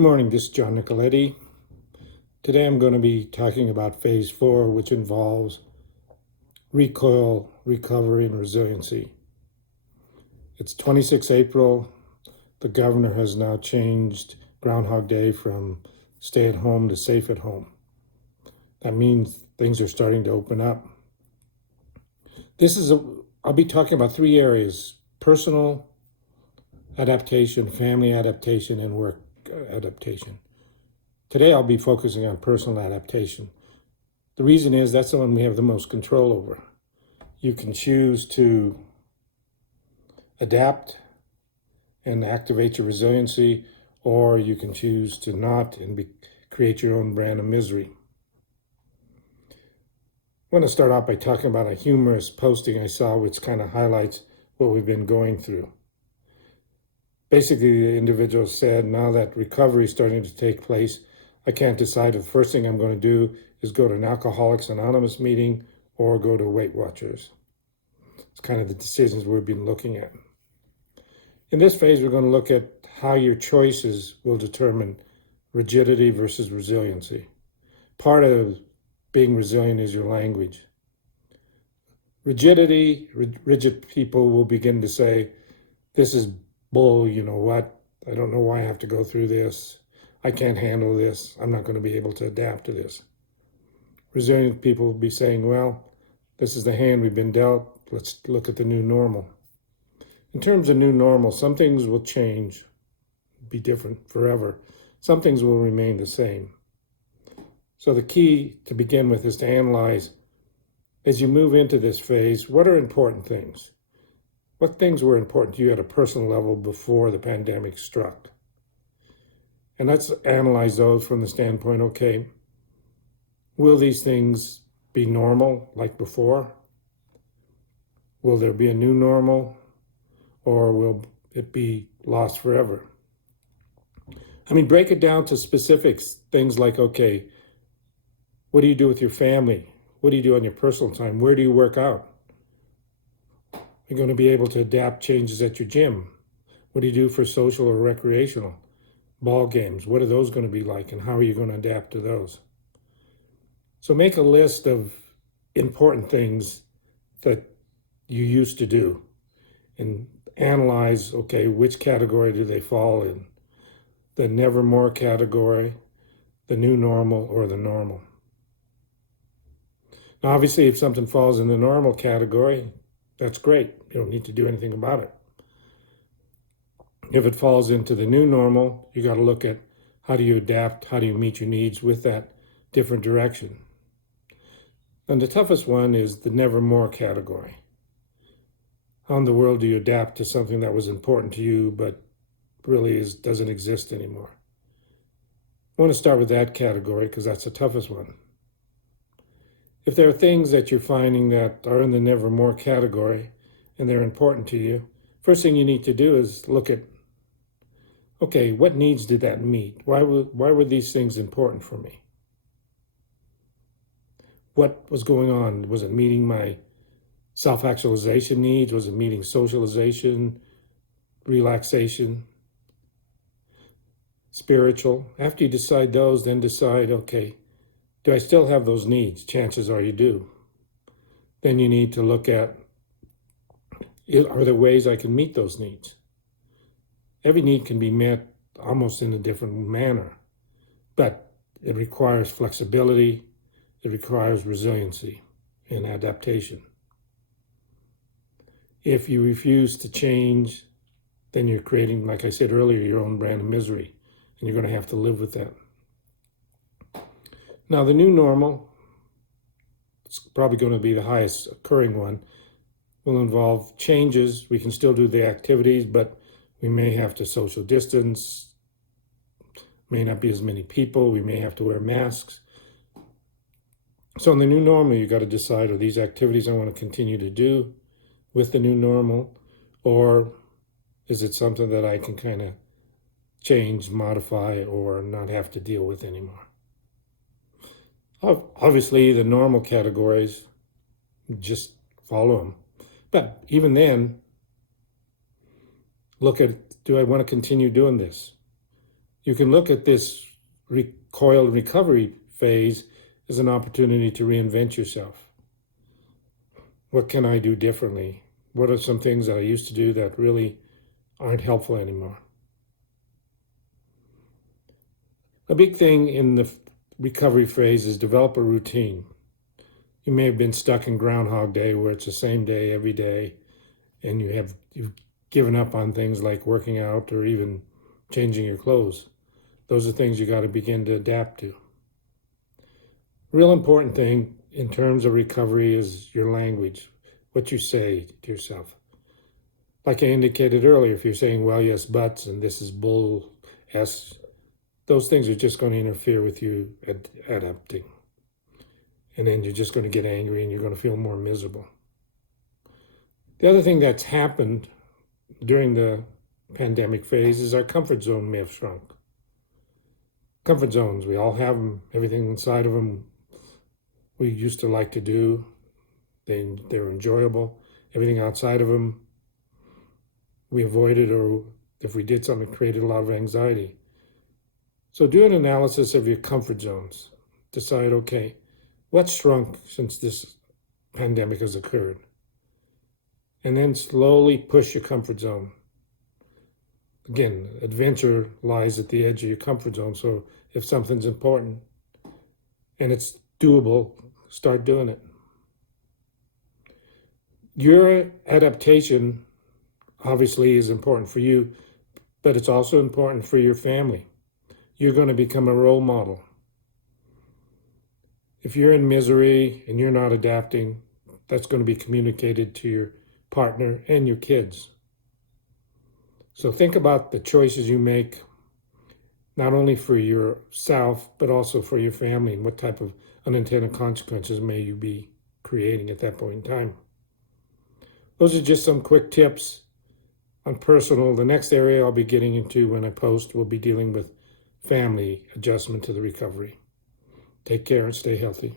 morning, this is John Nicoletti. Today I'm going to be talking about Phase 4, which involves Recoil, Recovery, and Resiliency. It's 26 April. The governor has now changed Groundhog Day from stay at home to safe at home. That means things are starting to open up. I'll be talking about three areas: personal adaptation, family adaptation, and work adaptation. Today I'll be focusing on personal adaptation. The reason is that's the one we have the most control over. You can choose to adapt and activate your resiliency, or you can choose to not and create your own brand of misery. I want to start off by talking about a humorous posting I saw which kind of highlights what we've been going through. Basically, the individual said, now that recovery is starting to take place, I can't decide if the first thing I'm going to do is go to an Alcoholics Anonymous meeting or go to Weight Watchers. It's kind of the decisions we've been looking at. In this phase, we're going to look at how your choices will determine rigidity versus resiliency. Part of being resilient is your language. Rigid people will begin to say, this is bull, you know what? I don't know why I have to go through this. I can't handle this. I'm not going to be able to adapt to this. Resilient people will be saying, well, this is the hand we've been dealt. Let's look at the new normal. In terms of new normal, some things will change, be different forever. Some things will remain the same. So the key to begin with is to analyze, as you move into this phase, what are important things? What things were important to you at a personal level before the pandemic struck? And let's analyze those from the standpoint, okay, will these things be normal like before? Will there be a new normal, or will it be lost forever? I mean, break it down to specifics, things like, okay, what do you do with your family? What do you do on your personal time? Where do you work out? You're going to be able to adapt changes at your gym. What do you do for social or recreational? Ball games, what are those going to be like, and how are you going to adapt to those? So make a list of important things that you used to do and analyze, okay, which category do they fall in? The nevermore category, the new normal, or the normal. Now, obviously, if something falls in the normal category, that's great. You don't need to do anything about it. If it falls into the new normal, you got to look at how do you adapt, how do you meet your needs with that different direction. And the toughest one is the nevermore category. How in the world do you adapt to something that was important to you but really doesn't exist anymore? I want to start with that category because that's the toughest one. If there are things that you're finding that are in the nevermore category and they're important to you, first thing you need to do is look at, okay, what needs did that meet? Why were these things important for me? What was going on? Was it meeting my self-actualization needs? Was it meeting socialization, relaxation, spiritual? After you decide those, then decide, okay, do I still have those needs? Chances are you do. Then you need to look at, are there ways I can meet those needs? Every need can be met almost in a different manner, but it requires flexibility, it requires resiliency and adaptation. If you refuse to change, then you're creating, like I said earlier, your own brand of misery, and you're going to have to live with that. Now, the new normal, it's probably going to be the highest occurring one, will involve changes. We can still do the activities, but we may have to social distance, may not be as many people, we may have to wear masks. So in the new normal, you got to decide, are these activities I want to continue to do with the new normal, or is it something that I can kind of change, modify, or not have to deal with anymore? Obviously, the normal categories, just follow them. But even then, look at, do I want to continue doing this? You can look at this recoil recovery phase as an opportunity to reinvent yourself. What can I do differently? What are some things that I used to do that really aren't helpful anymore? A big thing in the recovery phase is develop a routine. You may have been stuck in Groundhog Day where it's the same day every day, and you've given up on things like working out or even changing your clothes. Those are things you got to begin to adapt to. Real important thing in terms of recovery is your language, what you say to yourself. Like I indicated earlier, if you're saying, well, yes, buts, and this is bull, s, those things are just going to interfere with you adapting. And then you're just going to get angry and you're going to feel more miserable. The other thing that's happened during the pandemic phase is our comfort zone may have shrunk. Comfort zones, we all have them, everything inside of them we used to like to do. They're enjoyable. Everything outside of them we avoided, or if we did something, it created a lot of anxiety. So do an analysis of your comfort zones. Decide, okay, what's shrunk since this pandemic has occurred? And then slowly push your comfort zone. Again, adventure lies at the edge of your comfort zone. So if something's important and it's doable, start doing it. Your adaptation obviously is important for you, but it's also important for your family. You're going to become a role model. If you're in misery and you're not adapting, that's going to be communicated to your partner and your kids. So think about the choices you make, not only for yourself, but also for your family, and what type of unintended consequences may you be creating at that point in time. Those are just some quick tips on personal. The next area I'll be getting into when I post will be dealing with family adjustment to the recovery. Take care and stay healthy.